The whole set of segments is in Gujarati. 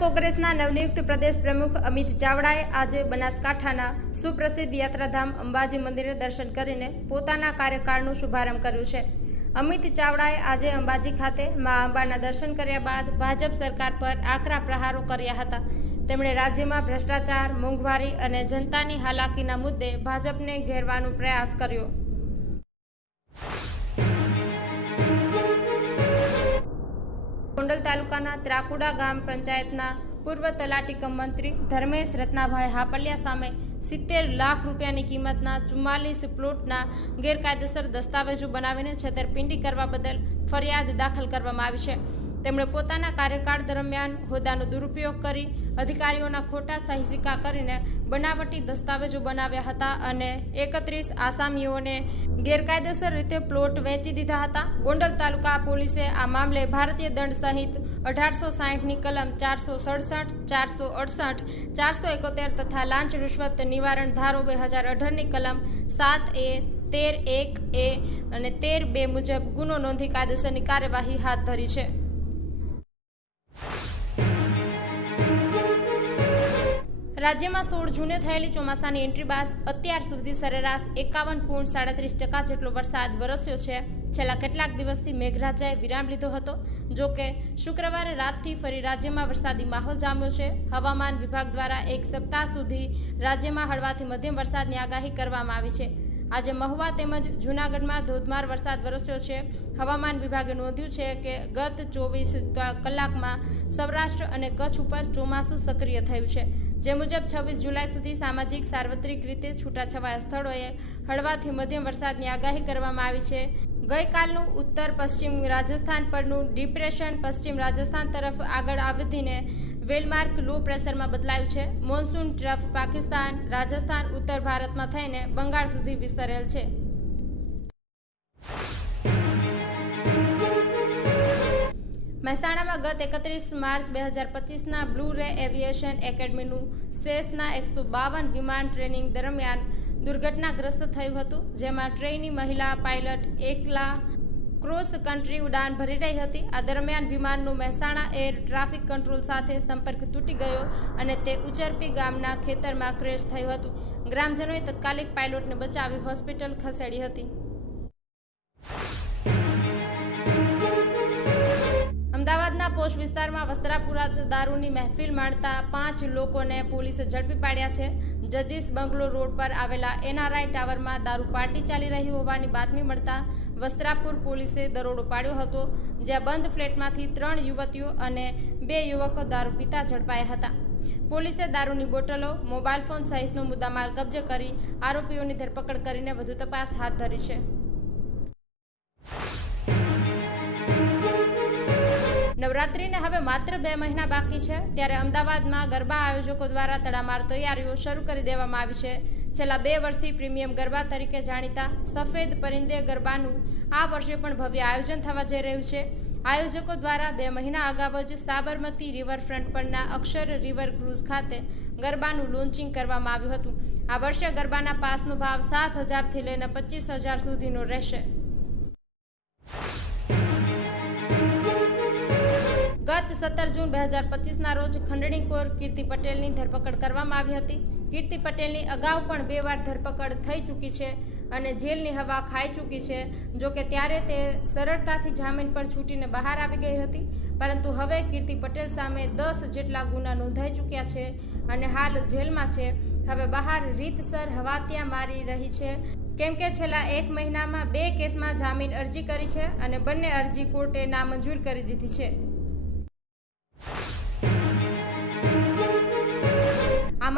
કોંગ્રેસના નવનિયુક્ત પ્રદેશ પ્રમુખ અમિત ચાવડાએ આજે બનાસકાંઠાના સુપ્રસિદ્ધ યાત્રાધામ અંબાજી મંદિરે દર્શન કરીને પોતાના કાર્યકાળનો શુભારંભ કર્યું છે. અમિત ચાવડાએ આજે અંબાજી ખાતે મા અંબાના દર્શન કર્યા બાદ ભાજપ સરકાર પર આકરા પ્રહારો કર્યા હતા. તેમણે રાજ્યમાં ભ્રષ્ટાચાર, મોંઘવારી અને જનતાની હાલાકીના મુદ્દે ભાજપને ઘેરવાનો પ્રયાસ કર્યો. ગોંડલ તાલુકાના ત્રાકુડા ગામ પંચાયતના પૂર્વ તલાટી કમ મંત્રી ધર્મેશ રત્નાભાઈ હાપલિયા સામે સિત્તેર લાખ રૂપિયાની કિંમતના ચુમ્માલીસ પ્લોટના ગેરકાયદેસર દસ્તાવેજો બનાવીને છેતરપિંડી કરવા બદલ ફરિયાદ દાખલ કરવામાં આવી છે. તેમણે પોતાના કાર્યકાળ દરમિયાન હોદ્દાનો દુરુપયોગ કરી અધિકારીઓના ખોટા સહી સિક્કા કરીને બનાવટી દસ્તાવેજો બનાવ્યા હતા અને એકત્રીસ આસામીઓને ગેરકાયદેસર રીતે પ્લોટ વેચી દીધા હતા. ગોંડલ તાલુકા પોલીસે આ મામલે ભારતીય દંડ સહિત અઢારસો સાહીઠની કલમ ચારસો સડસઠ, ચારસો અડસઠ, ચારસો એકોતેર તથા લાંચ રૂશ્વત નિવારણ ધારો બે હજાર અઢારની કલમ સાત એ, તેર એક એ અને તેર બે મુજબ ગુનો નોંધી કાયદેસરની કાર્યવાહી હાથ ધરી છે. રાજ્યમાં સોળ જૂને થયેલી ચોમાસાની એન્ટ્રી બાદ અત્યાર સુધી સરેરાશ એકાવન પોઈન્ટ સાડત્રીસ ટકા જેટલો વરસાદ વરસ્યો છે. છેલ્લા કેટલાક દિવસથી મેઘરાજાએ વિરામ લીધો હતો. જો કે, શુક્રવારે રાતથી ફરી રાજ્યમાં વરસાદી માહોલ જામ્યો છે. હવામાન વિભાગ દ્વારા એક સપ્તાહ સુધી રાજ્યમાં હળવાથી મધ્યમ વરસાદની આગાહી કરવામાં આવી છે. આજે મહુવા તેમજ જૂનાગઢમાં ધોધમાર વરસાદ વરસ્યો છે. હવામાન વિભાગે નોંધ્યું છે કે, ગત ચોવીસ કલાકમાં સૌરાષ્ટ્ર અને કચ્છ ઉપર ચોમાસું સક્રિય થયું છે. જે મુજબ છવ્વીસ જુલાઈ સુધી સામાજિક, સાર્વત્રિક રીતે છૂટાછવાયા સ્થળોએ હળવાથી મધ્યમ વરસાદની આગાહી કરવામાં આવી છે. ગઈકાલનું ઉત્તર પશ્ચિમ રાજસ્થાન પરનું ડિપ્રેશન પશ્ચિમ રાજસ્થાન તરફ આગળ વધીને વેલમાર્ક લો પ્રેશરમાં બદલાયું છે. મોન્સૂન ટ્રફ પાકિસ્તાન, રાજસ્થાન, ઉત્તર ભારતમાં થઈને બંગાળ સુધી વિસ્તરેલ છે. મહેસાણામાં ગત એકત્રીસ માર્ચ બે હજાર પચીસના બ્લુ રે એવિએશન એકેડમીનું સેસના એકસો બાવન વિમાન ટ્રેનિંગ દરમિયાન દુર્ઘટનાગ્રસ્ત થયું હતું, જેમાં ટ્રેની મહિલા પાયલટ એકલા ક્રોસ કન્ટ્રી ઉડાન ભરી રહી હતી. આ દરમિયાન વિમાનનો મહેસાણા એર ટ્રાફિક કંટ્રોલ સાથે સંપર્ક તૂટી ગયો અને તે ઉચરપી ગામના ખેતરમાં ક્રેશ થયું હતું. ગ્રામજનોએ તત્કાલિક પાયલોટને બચાવી હોસ્પિટલ ખસેડી હતી. અમદાવાદના પોશ વિસ્તારમાં વસ્ત્રાપુરા દારૂની મહેફિલ માણતા પાંચ લોકોને પોલીસે ઝડપી પાડ્યા છે. જજીસ બંગલો રોડ પર આવેલા એનઆરઆઈ ટાવરમાં દારૂ પાર્ટી ચાલી રહી હોવાની બાતમી મળતા વસ્ત્રાપુર પોલીસે દરોડો પાડ્યો હતો, જ્યાં બંધ ફ્લેટમાંથી ત્રણ યુવતીઓ અને બે યુવકો દારૂ પીતા ઝડપાયા હતા. પોલીસે દારૂની બોટલો, મોબાઈલ ફોન સહિતનો મુદ્દામાલ કબજે કરી આરોપીઓની ધરપકડ કરીને વધુ તપાસ હાથ ધરી છે. નવરાત્રિને હવે માત્ર બે મહિના બાકી છે, ત્યારે અમદાવાદમાં ગરબા આયોજકો દ્વારા તડામાર તૈયારીઓ શરૂ કરી દેવામાં આવી છે. છેલ્લા બે વર્ષથી પ્રીમિયમ ગરબા તરીકે જાણીતા સફેદ પરિંદે ગરબાનું આ વર્ષે પણ ભવ્ય આયોજન થવા જઈ રહ્યું છે. આયોજકો દ્વારા બે મહિના અગાઉ જ સાબરમતી રિવરફ્રન્ટ પરના અક્ષર રિવર ક્રુઝ ખાતે ગરબાનું લોન્ચિંગ કરવામાં આવ્યું હતું. આ વર્ષે ગરબાના પાસનો ભાવ સાત હજારથી લઈને પચીસ હજાર સુધીનો રહેશે. ગત સત્તર જૂન બે હજાર પચીસના રોજ ખંડણી કોર કીર્તિ પટેલની ધરપકડ કરવામાં આવી હતી. કીર્તિ પટેલની અગાઉ પણ બે વાર ધરપકડ થઈ ચૂકી છે અને જેલની હવા ખાઈ ચૂકી છે. જો કે ત્યારે તે સરળતાથી જામીન પર છૂટીને બહાર આવી ગઈ હતી. પરંતુ હવે કીર્તિ પટેલ સામે દસ જેટલા ગુના નોંધાઈ ચૂક્યા છે અને હાલ જેલમાં છે. હવે બહાર રીતસર હવા ત્યાં મારી રહી છે. કેમ કે છેલ્લા એક મહિનામાં બે કેસમાં જામીન અરજી કરી છે અને બંને અરજી કોર્ટે નામંજૂર કરી દીધી છે.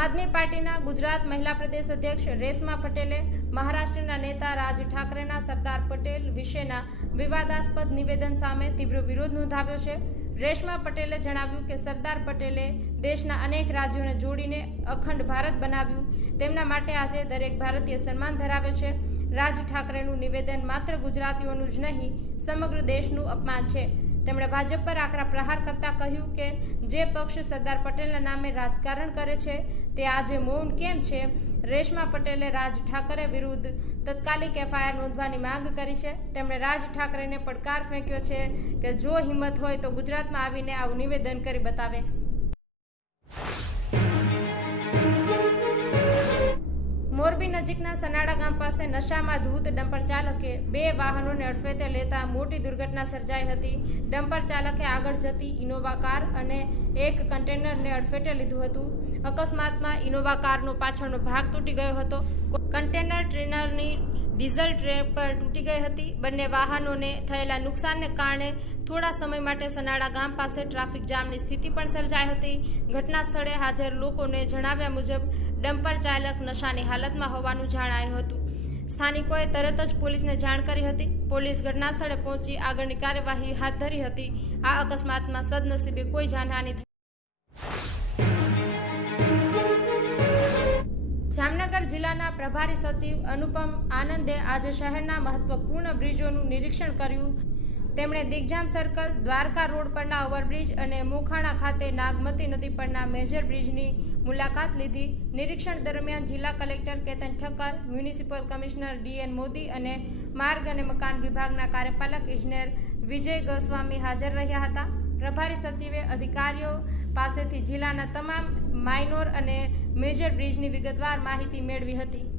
આદમી પાર્ટીના ગુજરાત મહિલા પ્રદેશ અધ્યક્ષ રેશમા પટેલે મહારાષ્ટ્રના નેતા રાજ ઠાકરેના સરદાર પટેલ વિશેના વિવાદાસ્પદ નિવેદન સામે તીવ્ર વિરોધ નોંધાવ્યો છે. રેશમા પટેલે જણાવ્યું કે સરદાર પટેલે દેશના અનેક રાજ્યોને જોડીને અખંડ ભારત બનાવ્યું. તેમના માટે આજે દરેક ભારતીય સન્માન ધરાવે છે. રાજ ઠાકરેનું નિવેદન માત્ર ગુજરાતીઓનું જ નહીં, સમગ્ર દેશનું અપમાન છે. તેમણે ભાજપ પર આકરા પ્રહાર કરતા કહ્યું કે જે પક્ષ સરદાર પટેલના નામે રાજકારણ કરે છે, તે આજે મૌન કેમ છે? રેશમા પટેલે રાજ ઠાકરે વિરુદ્ધ તત્કાલિક એફઆઈઆર નોંધવાની માંગ કરી છે. તેમણે રાજ ઠાકરેને પડકાર ફેંક્યો છે કે જો હિંમત હોય તો ગુજરાતમાં આવીને આવું નિવેદન કરી બતાવે. નજીકના સનાડા ગામ પાસે નશામાં ધૂત ડમ્પર ચાલકે બે વાહનોને અડફેટે લેતા મોટી દુર્ઘટના સર્જાઈ હતી. ડમ્પર ચાલકે આગળ જતી ઇનોવા કાર અને એક કન્ટેનરને અડફેટે લીધું હતું. અકસ્માતમાં ઇનોવા કારનો પાછળનો ભાગ તૂટી ગયો હતો. કન્ટેનર ટ્રેનરની ડીઝલ ટ્રેન પર તૂટી ગઈ હતી. બંને વાહનોને થયેલા નુકસાનને કારણે થોડા સમય માટે સનાડા ગામ પાસે ટ્રાફિક જામની સ્થિતિ પણ સર્જાઈ હતી. ઘટના સ્થળે હાજર લોકોને જણાવ્યા મુજબ ડમ્પર ચાલક નશાની હાલતમાં હોવાનું જણાયું હતું. સ્થાનિકોએ તરત જ પોલીસને જાણ કરી હતી. પોલીસ ઘટના સ્થળે પહોંચી આગળની કાર્યવાહી હાથ ધરી હતી. આ અકસ્માતમાં સદનસીબે કોઈ જાનહાની થઈ જામનગર જિલ્લાના પ્રભારી સચિવ અનુપમ આનંદે આજે શહેરના મહત્વપૂર્ણ બ્રિજોનું નિરીક્ષણ કર્યું. તેમણે દિગ્જામ સર્કલ, દ્વારકા રોડ પરના ઓવરબ્રિજ અને મોખાણા ખાતે નાગમતી નદી પરના મેજર બ્રિજની મુલાકાત લીધી. નિરીક્ષણ દરમિયાન જિલ્લા collector Ketan Thakkar, municipal commissioner DN Modi અને માર્ગ અને મકાન વિભાગના કાર્યપાલક ઇજનેર વિજય ગોસ્વામી હાજર રહ્યા હતા. પ્રભારી સચિવે અધિકારીઓ પાસેથી જિલ્લાના તમામ માઇનોર અને મેજર બ્રિજની વિગતવાર માહિતી મેળવી હતી.